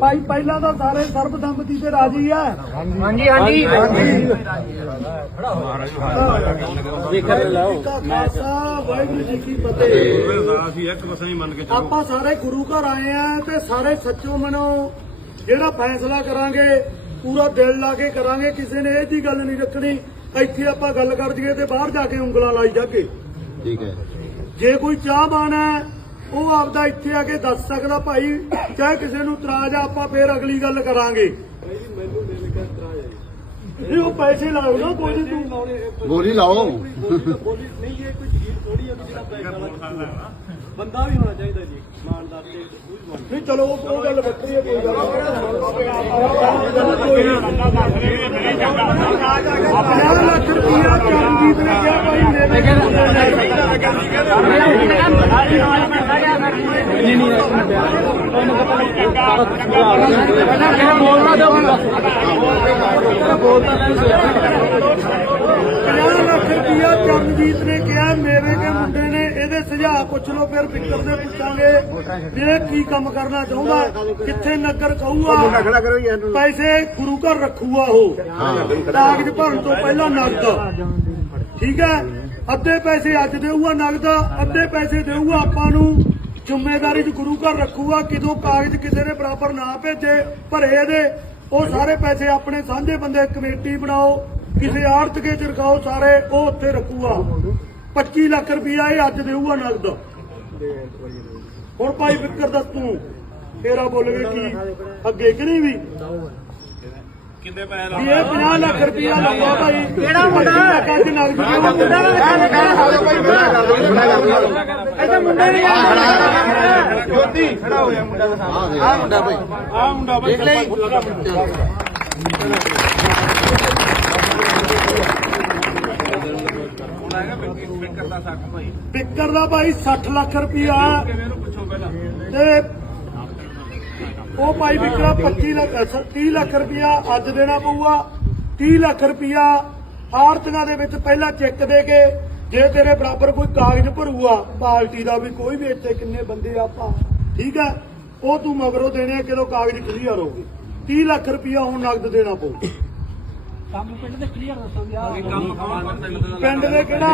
ਭਾਈ ਪਹਿਲਾਂ ਤਾਂ ਸਾਰੇ ਸਰਬਸੰਮਤੀ ਤੇ ਰਾਜੀ ਆ ਹਾਂਜੀ ਹਾਂਜੀ ਖਾਲਸਾ ਵਾਹਿਗੁਰੂ ਜੀ ਕੀ ਫਤਿਹ ਆਪਾਂ ਸਾਰੇ ਗੁਰੂ ਘਰ ਆਏ ਆ ਤੇ ਸਾਰੇ ਸੱਚੋ ਮਨੋ ਜਿਹੜਾ ਫੈਸਲਾ ਕਰਾਂਗੇ ਪੂਰਾ ਦਿਲ ਲਾ ਕੇ ਕਰਾਂਗੇ ਕਿਸੇ ਨੇ ਇਹ ਜੀ ਗੱਲ ਨਹੀਂ ਰੱਖਣੀ ਇੱਥੇ ਆਪਾਂ ਗੱਲ ਕਰ ਦਈਏ ਤੇ ਬਾਹਰ ਜਾ ਕੇ ਉਂਗਲਾਂ ਲਾਈ ਜਾਗੇ ਠੀਕ ਹੈ ਜੇ ਕੋਈ ਚਾਹ ਹੈ ਉਹ ਆਪਦਾ ਇੱਥੇ ਆ ਕੇ ਦੱਸ ਸਕਦਾ ਭਾਈ ਚਾਹੇ ਕਿਸੇ ਨੂੰ ਇਤਰਾਜ਼ ਆ ਆਪਾਂ ਫੇਰ ਅਗਲੀ ਗੱਲ ਕਰਾਂਗੇ। ਇਹ ਉਹ ਪੈਸੇ ਲਾਓ ਨਾ ਕੋਈ ਨੀ ਤੂੰ। ਗੋਲੀ ਲਾਓ। ਬੰਦਾ ਵੀ ਹੋਣਾ ਚਾਹੀਦਾ ਜੀ ਇਮਾਨਦਾਰ ਤੇ ਨਹੀਂ ਚਲੋ ਉਹ ਗੱਲ ਵੱਖਰੀ ਹੈ ਕੋਈ ਗੱਲ ਪੰਜਾਹ ਲੱਖ ਰੁਪਇਆ ਚਰਨਜੀਤ ਨੇ ਕਿਹਾ ਭਾਈ ਮੇਰੇ ਪੰਜਾਹ ਲੱਖ ਰੁਪਿਆ ਚਰਨਜੀਤ ਨੇ ਕਿਹਾ ਮੇਰੇ ਕੇ ਮੁੰਡੇ ਨੇ ਇਹਦੇ ਸੁਝਾਅ ਪੁੱਛ ਲਓ ਫਿਰ ਫਿੱਕਰ ਦੇ ਪੁੱਛਾਂਗੇ ਵੀ ਕੀ ਕੰਮ ਕਰਨਾ ਚਾਹੁੰਦਾ ਕਿੱਥੇ ਨਗਰ ਕਹੂਗਾ ਪੈਸੇ ਗੁਰੂ ਘਰ ਰੱਖੂਗਾ ਉਹ। ਕਾਗਜ਼ ਭਰਨ ਤੋਂ ਪਹਿਲਾਂ ਨਗਦ। ਠੀਕ ਹੈ? ਅੱਧੇ ਪੈਸੇ ਅੱਜ ਦੇਊਗਾ ਨਗਦ, ਅੱਧੇ ਪੈਸੇ ਦੇਊਗਾ ਆਪਾਂ ਨੂੰ। ਜ਼ਿੰਮੇਵਾਰੀ ਚ ਗੁਰੂ ਘਰ ਰੱਖੂਗਾ, ਕਿਦੋਂ ਕਾਗਜ਼ ਕਿਸੇ ਦੇ ਬਰਾਬਰ ਨਾ ਭੇਜੇ ਭਰੇ ਇਹਦੇ ਉਹ ਸਾਰੇ ਪੈਸੇ ਆਪਣੇ ਸਾਂਝੇ ਬੰਦੇ ਕਮੇਟੀ ਬਣਾਓ, ਕਿਸੇ ਆੜਤ ਕੇ ਚ ਰਖਾਓ ਸਾਰੇ ਉਹ ਉੱਥੇ ਰੱਖੂਗਾ। 25 ਲੱਖ ਰੁਪਇਆ ਇਹ ਅੱਜ ਦੇਊਗਾ ਨਗਦ। ਹੁਣ ਭਾਈ ਫਿਕਰ ਦੱਸ ਤੂੰ ਤੇਰਾ ਬੋਲਗੇ ਕੀ ਅੱਗੇ ਕਿ ਨਹੀਂ ਵੀ? ਕਿੰਨੇ ਪੈਸੇ ਵੀ ਇਹ 50 ਲੱਖ ਰੁਪਇਆ ਭਾਈ। ਕਿਹੜਾ ਮੁੰਡਾ? ਕੱਜ ਨਗਦ ਦੇਊਗਾ ਇਹਦਾ ਮੁੰਡੇ? ਨੇ ਜੋਤੀ। ਖੜਾ ਹੋਇਆ ਮੁੰਡਾ ਆ ਮੁੰਡਾ ਭਾਈ। ਆ ਮੁੰਡਾ ਬਈ ਪਿੱਕਰ ਦਾ ਭਾਈ 60 ਲੱਖ ਰੁਪਇਆ ਤੇ ਉਹ ਭਾਈ ਵਿਕਰਾ 25 ਲੱਖ ਅ, 30 ਲੱਖ ਰੁਪਇਆ ਅੱਜ ਦੇਣਾ ਪਊਗਾ। 30 ਲੱਖ ਰੁਪਇਆ ਆੜਤੀਆਂ ਦੇ ਵਿੱਚ ਪਹਿਲਾਂ ਚੈੱਕ ਦੇ ਕੇ ਜੇ ਤੇਰੇ ਬਰਾਬਰ ਕੋਈ ਕਾਗਜ਼ ਭਰੂਗਾ ਪਾਰਟੀ ਦਾ ਵੀ ਕੋਈ ਵੀ ਇੱਥੇ ਕਿੰਨੇ ਬੰਦੇ ਆ ਆਪਾਂ ਠੀਕ ਹੈ? ਉਹ ਤੂੰ ਮਗਰੋਂ ਦੇਣੇ ਕਿਦੋਂ ਕਾਗਜ਼ ਕਲੀਅਰ ਹੋਗੇ 30 ਲੱਖ ਰੁਪਇਆ ਹੁਣ ਨਗਦ ਦੇਣਾ ਪਊ। ਪਿੰਡ ਦੇ ਕਿਹੜਾ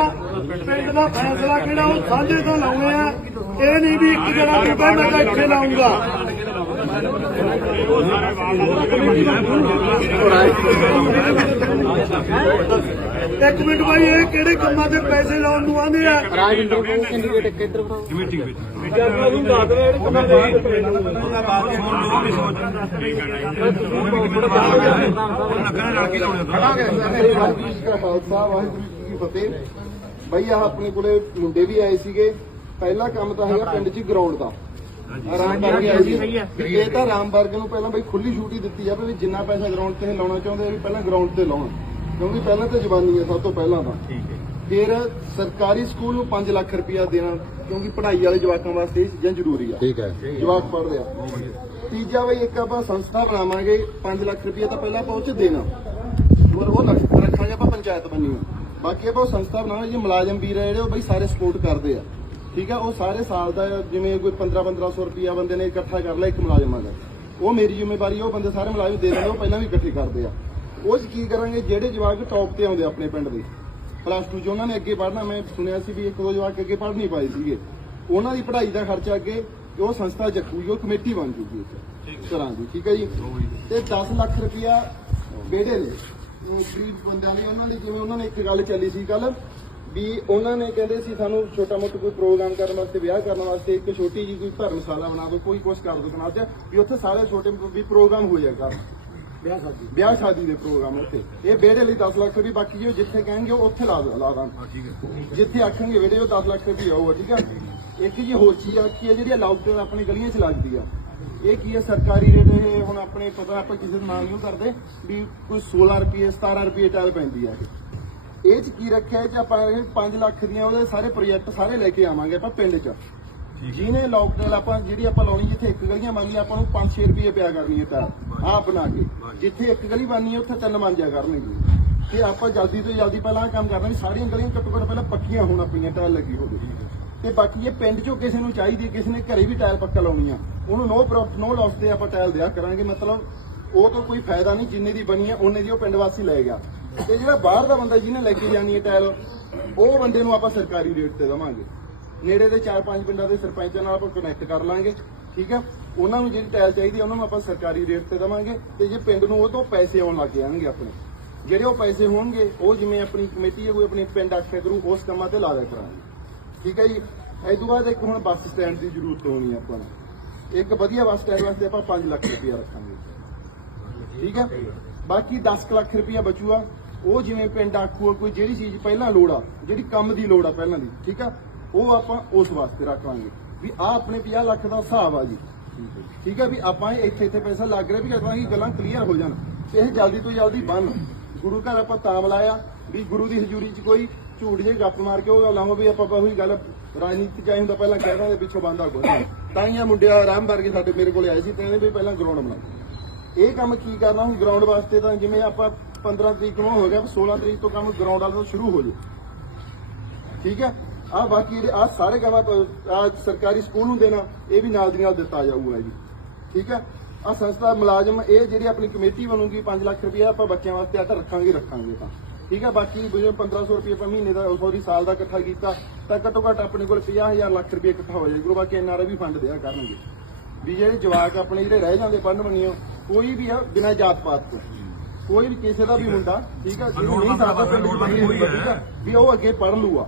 ਪਿੰਡ ਦਾ ਫੈਸਲਾ ਕਿਹੜਾ ਉਹ ਸਾਂਝੇ ਤੋਂ ਲਾਉਣੇ ਆ। ਇਹ ਨਹੀਂ ਵੀ ਇੱਕ ਜਣਾ ਕਹਿੰਦਾ ਮੈਂ ਇੱਥੇ ਲਾਉਂਗਾ ਇੱਕ ਮਿੰਟ ਬਾਈ, ਇਹ ਕਿਹੜੇ ਕੰਮਾਂ ਦੇ ਪੈਸੇ ਲਾਉਣ ਨੂੰ ਆਂਦੇ ਆ? ਕਮੇਟੀ ਵਿੱਚ ਉਹਦਾ ਬਾਅਦ ਚ ਹੁਣ ਲੋਕ ਵੀ ਸੋਚ ਲੱਗਣਾ ਰਲ ਕੇ ਲਾਉਣੇ ਵਾਹਿਗੁਰੂ ਜੀ ਕਾ ਖਾਲਸਾ ਵਾਹਿਗੁਰੂ ਜੀ ਕੀ ਫਤਿਹ ਬਈ, ਆਹ ਆਪਣੇ ਕੋਲੇ ਮੁੰਡੇ ਵੀ ਆਏ ਸੀਗੇ। ਪਹਿਲਾ ਕੰਮ ਤਾਂ ਹੈਗਾ ਪਿੰਡ 'ਚ ਗਰਾਊਂਡ ਦਾ। ਆਰਾਮ ਕਰਕੇ ਆਏ ਸੀ ਵੀ ਇਹ ਤਾਂ ਰਾਮਬਰਗ ਨੂੰ ਪਹਿਲਾਂ ਬਈ ਖੁੱਲੀ ਛੂਟੀ ਦਿੱਤੀ ਜਾਵੇ ਵੀ ਜਿੰਨਾ ਪੈਸਾ ਗਰਾਊਂਡ ਤੇ ਇਹ ਲਾਉਣਾ ਚਾਹੁੰਦੇ ਆ ਵੀ ਪਹਿਲਾਂ ਗਰਾਊਂਡ ਤੇ ਲਾਉਣ। ਕਿਉਂਕਿ ਪਹਿਲਾਂ ਤਾਂ ਜਵਾਨੀ ਹੈ ਸਭ ਤੋਂ ਪਹਿਲਾਂ ਤਾਂ। ਫਿਰ ਸਰਕਾਰੀ ਸਕੂਲ ਨੂੰ 5 ਲੱਖ ਰੁਪਇਆ ਦੇਣਾ ਕਿਉਂਕਿ ਪੜ੍ਹਾਈ ਵਾਲੇ ਜਵਾਕਾਂ ਵਾਸਤੇ ਇਹ ਚੀਜ਼ਾਂ ਜ਼ਰੂਰੀ ਆ। ਠੀਕ ਹੈ। ਜਵਾਕ ਪੜ੍ਹ ਰਿਹਾ। ਤੀਜਾ ਬਈ ਇੱਕ ਆਪਾਂ ਸੰਸਥਾ ਬਣਾਵਾਂਗੇ 5 ਲੱਖ ਰੁਪਏ ਤਾਂ ਪਹਿਲਾਂ ਆਪਾਂ ਉਹ 'ਚ ਦੇਣਾ। ਪਰ ਉਹ ਲੱਖ ਰੱਖਾਂਗੇ ਆਪਾਂ ਪੰਚਾਇਤ ਬਣੀ ਬਾਕੀ ਆਪਾਂ ਸੰਸਥਾ ਬਣਾਵਾਂਗੇ ਜੀ ਮੁਲਾਜ਼ਮ ਵੀਰ ਆ ਜਿਹੜੇ ਉਹ ਬਈ ਸਾਰੇ ਸਪੋਰਟ ਕਰਦੇ ਆ। ਠੀਕ ਆ ਉਹ ਸਾਰੇ ਸਾਲ ਦਾ ਜਿਵੇਂ ਕੋਈ 15 1500 ਰੁਪਿਆ ਬੰਦੇ ਨੇ ਇਕੱਠਾ ਕਰ ਲਿਆ ਇੱਕ ਮੁਲਾਜ਼ਮਾਂ ਦਾ ਉਹ ਮੇਰੀ ਜ਼ਿੰਮੇਵਾਰੀ ਉਹ ਬੰਦੇ ਸਾਰੇ ਮੁਲਾਜ਼ਮ ਦੇ ਦਿੰਦੇ ਉਹ ਪਹਿਲਾਂ ਵੀ ਇਕੱਠੇ ਕਰਦੇ ਆ। ਉਹ ਕੀ ਕਰਾਂਗੇ ਜਿਹੜੇ ਜਵਾਕ ਟੌਪ ਤੇ ਆਉਂਦੇ ਆਪਣੇ ਪਿੰਡ ਦੇ। ਪਲੱਸ 2 ਚ ਉਹਨਾਂ ਨੇ ਅੱਗੇ ਪੜ੍ਹਨਾ ਮੈਂ ਸੁਣਿਆ ਸੀ ਵੀ ਇੱਕ ਦੋ ਜਵਾਕ ਅੱਗੇ ਪੜ੍ਹ ਨਹੀਂ ਪਾਏ ਸੀਗੇ। ਉਹਨਾਂ ਦੀ ਪੜ੍ਹਾਈ ਦਾ ਖਰਚਾ ਅੱਗੇ ਉਹ ਸੰਸਥਾ ਚੱਕੂਗੀ ਉਹ ਕਮੇਟੀ ਬਣ ਜੂਗੀ ਉੱਥੇ। ਕਰਾਂਗੇ ਠੀਕ ਹੈ ਜੀ? ਤੇ 10 ਲੱਖ ਰੁਪਇਆ ਬੇੜੇ ਦੇ ਗਰੀਬ ਬੰਦਿਆਂ ਲਈ ਉਹਨਾਂ ਲਈ ਜਿਵੇਂ ਉਹਨਾਂ ਨੇ ਇੱਕ ਗੱਲ ਚੱਲੀ ਸੀ ਕੱਲ ਵੀ ਉਹਨਾਂ ਨੇ ਕਹਿੰਦੇ ਸੀ ਸਾਨੂੰ ਛੋਟਾ ਮੋਟਾ ਕੋਈ ਪ੍ਰੋਗਰਾਮ ਕਰਨ ਵਾਸਤੇ ਵਿਆਹ ਕਰਨ ਵਾਸਤੇ ਇੱਕ ਛੋਟੀ ਜੀ ਕੋਈ ਧਰਮਸ਼ਾਲਾ ਬਣਾ ਦਿਓ ਕੋਈ ਕੁਛ ਕਰ ਦਿਓ ਬਣਾ ਦਿਓ ਵੀ ਉੱਥੇ ਸਾਰੇ ਛੋਟੇ ਵੀ ਪ੍ਰੋਗਰਾਮ ਹੋ ਜਾਏਗਾ ਵਿਆਹ ਸ਼ਾਦੀ। ਵਿਆਹ ਸ਼ਾਦੀ ਦੇ ਪ੍ਰੋਗਰਾਮ ਉੱਥੇ। ਇਹ ਬੇੜੇ ਲਈ 10 ਲੱਖ ਰੁਪਏ ਬਾਕੀ ਜੋ ਜਿੱਥੇ ਕਹਿਣਗੇ ਉੱਥੇ ਲਾ ਦੋ ਲਾ ਦਾਂ ਜਿੱਥੇ ਆਖਣਗੇ ਬੇੜੇ ਉਹ 10 ਲੱਖ ਰੁਪਏ ਆਊਗਾ ਠੀਕ ਹੈ ਇੱਕ ਜੀ ਹੋਰ ਚੀਜ਼ ਆ ਕੀ ਹੈ ਜਿਹੜੀ ਲਾਊਡਰ ਆਪਣੀ ਗਲੀਆਂ 'ਚ ਲੱਗਦੀ ਆ ਇਹ ਕੀ ਹੈ ਸਰਕਾਰੀ ਰੇਟ ਇਹ ਹੁਣ ਆਪਣੇ ਪਤਾ ਆਪਾਂ ਕਿਸੇ ਨੂੰ ਮੰਗ ਨਹੀਂ ਕਰਦੇ ਵੀ ਕੋਈ 16 ਰੁਪਏ 17 ਰੁਪਏ ਟਾਲ ਪੈਂਦੀ ਆ ਇਹ। ਇਹ ਚ ਕੀ ਰੱਖਿਆ ਇਹ ਚ ਆਪਾਂ 5 ਲੱਖ ਦੀਆਂ ਉਹਦੇ ਸਾਰੇ ਪ੍ਰੋਜੈਕਟ ਸਾਰੇ ਲੈ ਕੇ ਆਵਾਂਗੇ ਆਪਾਂ ਪਿੰਡ 'ਚ। ਜਿਹਨੇ ਲੋਕਡਾਊਨ ਆਪਾਂ ਜਿਹੜੀ ਆਪਾਂ ਲਾਉਣੀ ਜਿੱਥੇ ਇੱਕ ਗਲੀਆਂ ਬਣਨੀਆਂ ਆਪਾਂ ਨੂੰ 5-6 ਰੁਪਏ ਪਿਆ ਕਰਨੀ ਹੈ ਤਾਂ ਆਪ ਬਣਾ ਕੇ। ਜਿੱਥੇ ਇੱਕ ਗਲੀ ਬਣਨੀ ਹੈ ਉੱਥੇ ਤਿੰਨ ਜਾ ਕਰਨਗੇ। ਤੇ ਆਪਾਂ ਜਲਦੀ ਤੋਂ ਜਲਦੀ ਪਹਿਲਾਂ ਆਹ ਕੰਮ ਕਰਨਾ ਵੀ ਸਾਰੀਆਂ ਗਲੀਆਂ ਘੱਟੋ ਘੱਟ ਪਹਿਲਾਂ ਪੱਕੀਆਂ ਹੋਣਾ ਪਈਆਂ ਟਾਇਲ ਲੱਗੀ ਹੋਵੇ ਤੇ ਬਾਕੀ ਇਹ ਪਿੰਡ ਚੋਂ ਕਿਸੇ ਨੂੰ ਚਾਹੀਦੀ ਕਿਸੇ ਨੇ ਘਰੇ ਵੀ ਟਾਇਲ ਪੱਕਾ ਲਾਉਣੀ ਆ ਉਹਨੂੰ ਨੋ ਪ੍ਰੋਫਿਟ ਨੋ ਲਾਸ ਤੇ ਆਪਾਂ ਟਾਇਲ ਦਿਆ ਕਰਾਂਗੇ ਮਤਲਬ ਉਹ ਤੋਂ ਕੋਈ ਫਾਇਦਾ ਨਹੀਂ ਜਿੰਨੇ ਦੀ ਬਣੀ ਹੈ ਉਹਨੇ ਦੀ ਉਹ ਪਿੰਡ ਵਾਸੀ ਲੈ ਗਿਆ। ਤੇ ਜਿਹੜਾ ਬਾਹਰ ਦਾ ਬੰਦਾ ਜਿਹਨੇ ਲੈ ਕੇ ਜਾਣੀ ਹੈ ਟਾਇਲ ਉਹ ਬੰਦੇ ਨੂੰ ਆਪਾਂ ਸਰਕਾਰੀ ਰੇਟ ਤੇ ਦੇਵਾਂਗੇ। ਨੇੜੇ ਦੇ 4-5 ਪਿੰਡਾਂ ਦੇ ਸਰਪੰਚਾਂ ਨਾਲ ਆਪਾਂ ਕਨੈਕਟ ਕਰ ਲਾਂਗੇ, ਠੀਕ ਹੈ? ਉਹਨਾਂ ਨੂੰ ਜਿਹੜੀ ਟਾਇਲ ਚਾਹੀਦੀ ਹੈ, ਉਹਨਾਂ ਨੂੰ ਆਪਾਂ ਸਰਕਾਰੀ ਰੇਟ ਤੇ ਦੇਵਾਂਗੇ ਤੇ ਜੇ ਪਿੰਡ ਨੂੰ ਉਹ ਤੋਂ ਪੈਸੇ ਆਉਣ ਲੱਗ ਜਾਣਗੇ ਆਪਣੇ। ਜਿਹੜੇ ਉਹ ਪੈਸੇ ਹੋਣਗੇ, ਉਹ ਜਿਵੇਂ ਆਪਣੀ ਕਮੇਟੀ ਹੈ, ਕੋਈ ਆਪਣੇ ਪਿੰਡ ਆਖੇ ਕਰੂ, ਉਸ ਕੰਮਾਂ ਤੇ ਲਾ ਦਿਆ ਕਰਾਂਗੇ। ਠੀਕ ਹੈ ਜੀ? ਇਸ ਤੋਂ ਬਾਅਦ ਇੱਕ ਹੁਣ ਬੱਸ ਸਟੈਂਡ ਦੀ ਜ਼ਰੂਰਤ ਹੋਣੀ ਹੈ ਆਪਾਂ ਨੂੰ। ਇੱਕ ਵਧੀਆ ਬੱਸ ਸਟੈਂਡ ਵਾਸਤੇ ਆਪਾਂ 5 ਲੱਖ ਰੁਪਇਆ ਰੱਖਾਂਗੇ। ਠੀਕ ਹੈ? ਬਾਕੀ 10 ਕੁ ਲੱਖ ਰੁਪਇਆ ਬਚੂਗਾ। ਉਹ ਜਿਵੇਂ ਪਿੰਡ ਆਖੂ ਕੋਈ ਜਿਹੜੀ ਚੀਜ਼ ਪਹਿਲਾਂ ਲੋੜ ਆ, ਜਿਹੜੀ ਕੰਮ ਦੀ ਲੋੜ ਆ ਪਹਿਲਾਂ ਦੀ, ਠੀਕ ਆ? ਉਹ ਆਪਾਂ ਉਸ ਵਾਸਤੇ ਰੱਖ ਲਾਂਗੇ ਵੀ ਆ ਆਪਣੇ 50 ਲੱਖ ਦਾ ਹਿਸਾਬ ਆ ਜੀ। ਠੀਕ ਹੈ ਵੀ ਆਪਾਂ ਇੱਥੇ ਇੱਥੇ ਪੈਸਾ ਲੱਗ ਰਿਹਾ ਵੀ ਜਦੋਂ ਇਹ ਗੱਲਾਂ ਕਲੀਅਰ ਹੋ ਜਾਣ, ਤੇ ਇਹ ਜਲਦੀ ਤੋਂ ਜਲਦੀ ਬਣ। ਗੁਰੂ ਘਰ ਆਪਾਂ ਤਾਂ ਬੁਲਾਇਆ, ਵੀ ਗੁਰੂ ਦੀ ਹਜ਼ੂਰੀ 'ਚ ਕੋਈ ਝੂਠ ਜੇ ਗੱਪ ਮਾਰ ਕੇ ਉਹ ਗੱਲ ਵੀ ਆਪਾਂ ਉਹੀ ਗੱਲ ਰਾਜਨੀਤੀ ਚਾਹੀ ਹੁੰਦਾ, ਪਹਿਲਾਂ ਕਹਿਦਾ ਦੇ ਪਿੱਛੋਂ ਬੰਦਾ ਕੋਈ ਤਾਂ ਹੀ ਆ ਮੁੰਡਿਆ ਆਰਾਮ ਵਰਗੇ ਸਾਡੇ ਮੇਰੇ ਕੋਲੇ ਆਏ ਸੀ, ਤੇ ਕਹਿੰਦੇ ਵੀ ਪਹਿਲਾਂ ਗਰਾਊਂਡ ਬਣਾ ਇਹ ਕੰਮ ਕੀ ਕਰਨਾ ਹੁਣ ਗਰਾਊਂਡ ਵਾਸਤੇ ਤਾਂ ਜਿਵੇਂ ਆਪਾਂ 15 ਤਰੀਕ ਨੂੰ ਹੋ ਗਿਆ 16 ਤਰੀਕ ਤੋਂ ਕੰਮ ਗਰਾਊਂਡ ਵਾਲੇ ਤੋਂ ਸ਼ੁਰੂ ਹੋ ਜੇ ਠੀਕ ਹੈ? ਆ ਬਾਕੀ ਜਿਹੜੇ ਆ ਸਾਰੇ ਕੰਮ ਆ ਸਰਕਾਰੀ ਸਕੂਲ ਹੁੰਦੇ ਨਾ, ਇਹ ਵੀ ਨਾਲ ਦੀ ਨਾਲ ਦਿੱਤਾ ਜਾਊਗਾ ਜੀ। ਠੀਕ ਹੈ? ਆ ਸੰਸਥਾ ਮੁਲਾਜ਼ਮ, ਇਹ ਜਿਹੜੀ ਆਪਣੀ ਕਮੇਟੀ ਬਣੂਗੀ 5 ਲੱਖ ਰੁਪਏ ਆਪਾਂ ਬੱਚਿਆਂ ਵਾਸਤੇ ਆ ਤਾਂ ਰੱਖਾਂਗੇ ਰੱਖਾਂਗੇ ਤਾਂ। ਠੀਕ ਹੈ? ਬਾਕੀ ਜਿਵੇਂ 1500 ਰੁਪਏ per ਮਹੀਨੇ ਦਾ, ਸੌਰੀ, ਸਾਲ ਦਾ ਇਕੱਠਾ ਕੀਤਾ, ਤਾਂ ਘੱਟੋ ਘੱਟ ਆਪਣੇ ਕੋਲ 50000 ਲੱਖ ਰੁਪਏ ਇਕੱਠਾ ਹੋ ਜਾਏਗਾ। ਬਾਕੀ ਐਨਆਰਆਈ ਵੀ ਫੰਡ ਦਿਆ ਕਰਨਗੇ। ਵੀ ਜਿਹੜੇ ਜਵਾਕ ਆਪਣੇ ਜਿਹੜੇ ਰਹਿ ਜਾਂਦੇ ਪੜਨ ਮੰਨਿਓ ਕੋਈ ਵੀ ਆ, ਬਿਨਾਂ ਜਾਤ ਪਾਤ ਤੋਂ। ਕੋਈ ਵੀ ਕਿਸੇ ਦਾ ਵੀ ਮੁੰਡਾ ਠੀਕ ਆ ਜਿਹਨੂੰ ਨਹੀਂ ਹੋਈ ਠੀਕ ਆ ਵੀ ਉਹ ਅੱਗੇ ਪੜ ਲੂਗਾ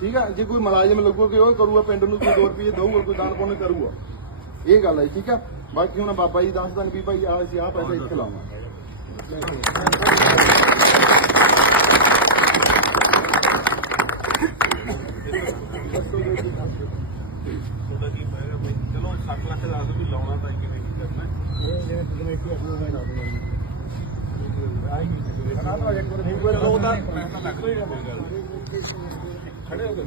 ਠੀਕ ਆ ਜੇ ਕੋਈ ਮੁਲਾਜ਼ਮ ਲੱਗੂਗਾ ਕਿ ਉਹ ਕਰੂਗਾ ਪਿੰਡ ਨੂੰ ਕੋਈ 2 ਰੁਪਏ ਦਊਗਾ ਕੋਈ ਦਾਨ ਪੁੰਨ ਕਰੂਗਾ। ਇਹ ਗੱਲ ਹੈ ਠੀਕ ਆ ਬਾਕੀ ਹੁਣ ਬਾਬਾ ਜੀ ਦੱਸ ਦੇਣ ਵੀ ਭਾਈ ਆ ਅਸੀਂ ਆ ਪੈਸੇ ਇੱਥੇ ਲਾਵਾਂਗੇ ਤੁਹਾਡਾ ਕੀ ਪਏਗਾ ਬਈ ਚਲੋ 60 ਲੱਖ ਦਾ ਵੀ ਲਾਉਣਾ ਤਾਂ ਕਿਵੇਂ ਕੀ ਕਰਨਾ ਉਹ ਤਾਂ ਪੈਸਾ ਲੱਗ ਰਿਹਾ ਖੜੇ ਹੋ ਗਏ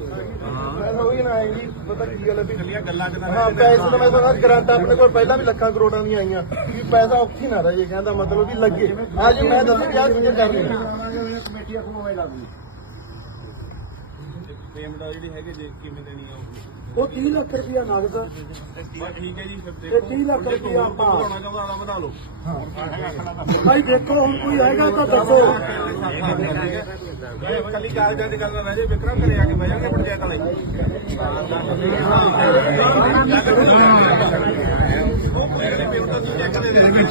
ਮੈਂ ਤਾਂ ਉਹੀ ਨਾ ਆਈ ਜੀ ਪਤਾ ਕੀ ਗੱਲ ਹੈ ਵੀ ਗੱਲਾਂ ਗੱਲਾਂ ਕਿਦਾਂ ਹਾਂ ਪੈਸੇ ਤਾਂ ਮੈਂ ਤਾਂ ਗਰੰਟ ਆਪਣੇ ਕੋਲ ਪਹਿਲਾਂ ਵੀ ਲੱਖਾਂ ਕਰੋੜਾਂ ਦੀਆਂ ਆਈਆਂ ਵੀ ਪੈਸਾ ਔਖੀ ਨਾ ਰਹੇ ਕਹਿੰਦਾ ਮਤਲਬ ਵੀ ਲੱਗੇ। ਅੱਜ ਮੈਂ ਦੱਸੂ ਕਿਆ ਚੀਜ਼ਾਂ ਕਰਨੀ ਕਮੇਟੀ ਆਖੂ ਮੈਂ ਲਾ ਦੂੰ ਪੇਮੈਂਟ ਆ ਜਿਹੜੀ ਹੈਗੇ ਜੇ ਕਿਵੇਂ ਦੇਣੀ ਆ ਉਹ। ਉਹ 30 ਲੱਖ ਰੁਪਇਆ ਨਗਦ। ਬਸ ਠੀਕ ਹੈ ਜੀ ਫਿਰ ਤੇ ਦੇਖੋ 30 ਲੱਖ ਰੁਪਇਆ ਆਪਾਂ ਵਧਾਉਣਾ ਚਾਹੁੰਦਾ ਤਾਂ ਵਧਾ ਲਓ। ਭਾਈ ਦੇਖੋ ਹੁਣ ਕੋਈ ਹੈਗਾ ਤਾਂ ਦੱਸੋ। ਕੱਲੀ ਕਾਗਜ਼ਾਂ ਦੀ ਗੱਲ ਨਾ ਰਹਿ ਜੇ ਵਿਕਰਮ ਘਰੇ ਆ ਕੇ ਬਹਿ ਜਾਣਗੇ ਪੰਚਾਇਤ ਵਾਲੇ। ਜਿਹੜੇ ਪੇਮੈਂਟ ਤਾਂ ਤੁਸੀਂ ਚੈੱਕ ਦੇ ਰਹੇ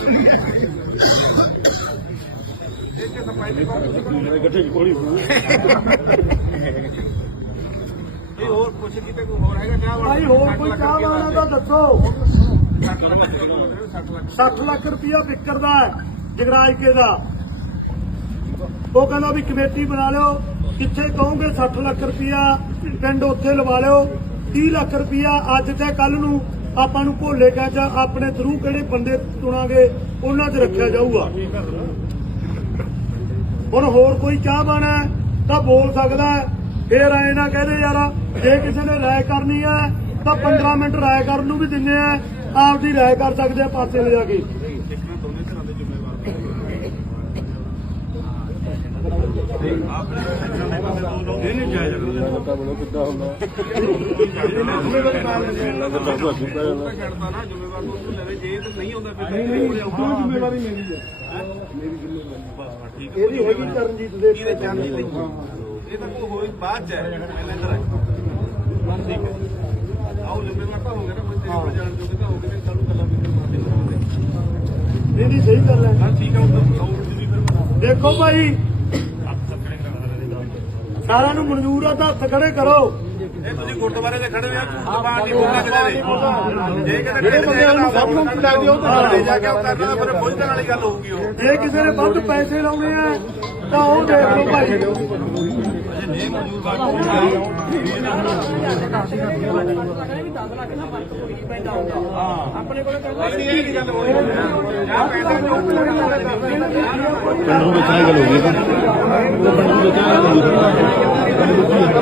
ਇਹ ਕਿ ਸਫ਼ਾਈ ਵੀ ਇਹ ਹੋਰ ਕੁਛ ਕਿਤੇ ਕੋਈ ਹੋਰ ਹੈਗਾ ਚਾਹ ਵਾਲਾ? ਭਾਈ ਹੋਰ ਕੋਈ ਚਾਹ ਵਾਲਾ ਤਾਂ ਦੱਸੋ। 60 ਲੱਖ ਰੁਪਇਆ ਵਿਕਰਦਾ ਹੈ ਜਗਰਾਜ ਕੇ ਦਾ ਉਹ ਕਹਿੰਦਾ ਵੀ ਕਮੇਟੀ ਬਣਾ ਲਿਓ ਕਿੱਥੇ ਕਹੋਗੇ 60 ਲੱਖ ਰੁਪਇਆ ਪਿੰਡ ਉੱਥੇ ਲਵਾ ਲਿਓ। 30 ਲੱਖ ਰੁਪਇਆ ਅੱਜ ਤੇ ਕੱਲ ਨੂੰ ਆਪਾਂ ਨੂੰ ਭੋਲੇ ਕਾ ਚ ਆਪਣੇ ਥਰੂ ਕਿਹੜੇ ਬੰਦੇ ਚੁਣਾਂਗੇ ਉਹਨਾਂ 'ਚ ਰੱਖਿਆ ਜਾਊਗਾ। ਹੁਣ ਹੋਰ ਕੋਈ ਚਾਹ ਬਣਾ ਤਾਂ ਬੋਲ ਸਕਦਾ ਹੈ। ਫੇਰ ਐ ਨਾ ਕਹਦੇ ਯਾਰ ਜੇ ਕਿਸੇ ਨੇ ਰਾਏ ਕਰਨੀ ਹੈ ਤਾਂ 15 ਮਿੰਟ ਰਾਏ ਕਰਨ ਨੂੰ ਵੀ ਦਿੰਦੇ ਆ ਆਪਦੀ ਰਾਏ ਕਰ ਸਕਦੇ ਆ ਪਾਸੇ ਲਿਜਾ ਕੇ। ਦੋਨੇ ਇਹਦੀ ਹੈਗੀ ਕਰਨਜੀਤ ਦੇ ਲਈ ਇਹ ਤਾਂ ਕੋਈ ਹੋਈ ਬਾਅਦ ਚ ਹੈ ਪਹਿਲਾਂ ਇੱਧਰ ਆਏ ਠੀਕ ਹੈ। ਆਓ ਜ਼ਿੰਮੇਵਾਰ ਤਾਂ ਹੋ ਗਿਆ ਨਾ ਕੋਈ ਤੇਰੇ ਕੋਲ ਜਾਣ ਜੋਗੇ ਤਾਂ ਹੋ ਗਏ ਕੱਲ ਨੂੰ ਗੱਲਾਂ ਵੀ ਮਾਰਦੇ ਹੋਣਗੇ ਇਹਦੀ ਸਹੀ ਗੱਲ ਹੈ। ਹਾਂ ਠੀਕ ਹੈ ਉਹ ਤਾਂ ਆਉਂ ਜੀ ਫਿਰ ਦੇਖੋ ਭਾਈ। ਸਾਰਿਆਂ ਨੂੰ ਮਨਜ਼ੂਰ ਆ ਤਾਂ ਹੱਥ ਖੜੇ ਕਰੋ। ਇਹ ਤੁਸੀਂ ਗੁਰਦੁਆਰੇ ਦੇ ਖੜੇ ਹੋ ਆ ਝੂਠ ਬਾਣ ਦੀ ਬੋਲਣਾ ਕਿਤੇ ਦੇ ਜੇ ਕਿਤੇ ਜਿਹੜੇ ਬੰਦੇ ਨੂੰ ਸਭ ਨੂੰ ਲੱਗਦੀ ਉਹ ਤਾਂ ਕਰਦੇ ਜਾ ਕੇ ਉਹ ਕਰਨਾ ਫਿਰ ਪਹੁੰਚਣ ਵਾਲੀ ਗੱਲ ਹੋਊਗੀ ਉਹ। ਜੇ ਕਿਸੇ ਨੇ ਵੱਧ ਪੈਸੇ ਲਾਉਣੇ ਆ ਤਾਂ ਉਹ ਦੇਖ ਲਓ ਭਾਈ। ਆਪਣੇ ਕੋਲ ਕਹਿੰਦੇ ਇਹ ਗੱਲ ਹੋ ਰਹੀ ਹੈ ਜਾਂ ਪੈਸਾ ਪਿੰਡ ਨੂੰ ਵੇਚਣ ਦੀ ਗੱਲ ਹੋ ਗਈ ਤਾਂ। ਉਹ ਪਿੰਡ ਵੇਚਣ ਦੀ ਗੱਲ ਹੋ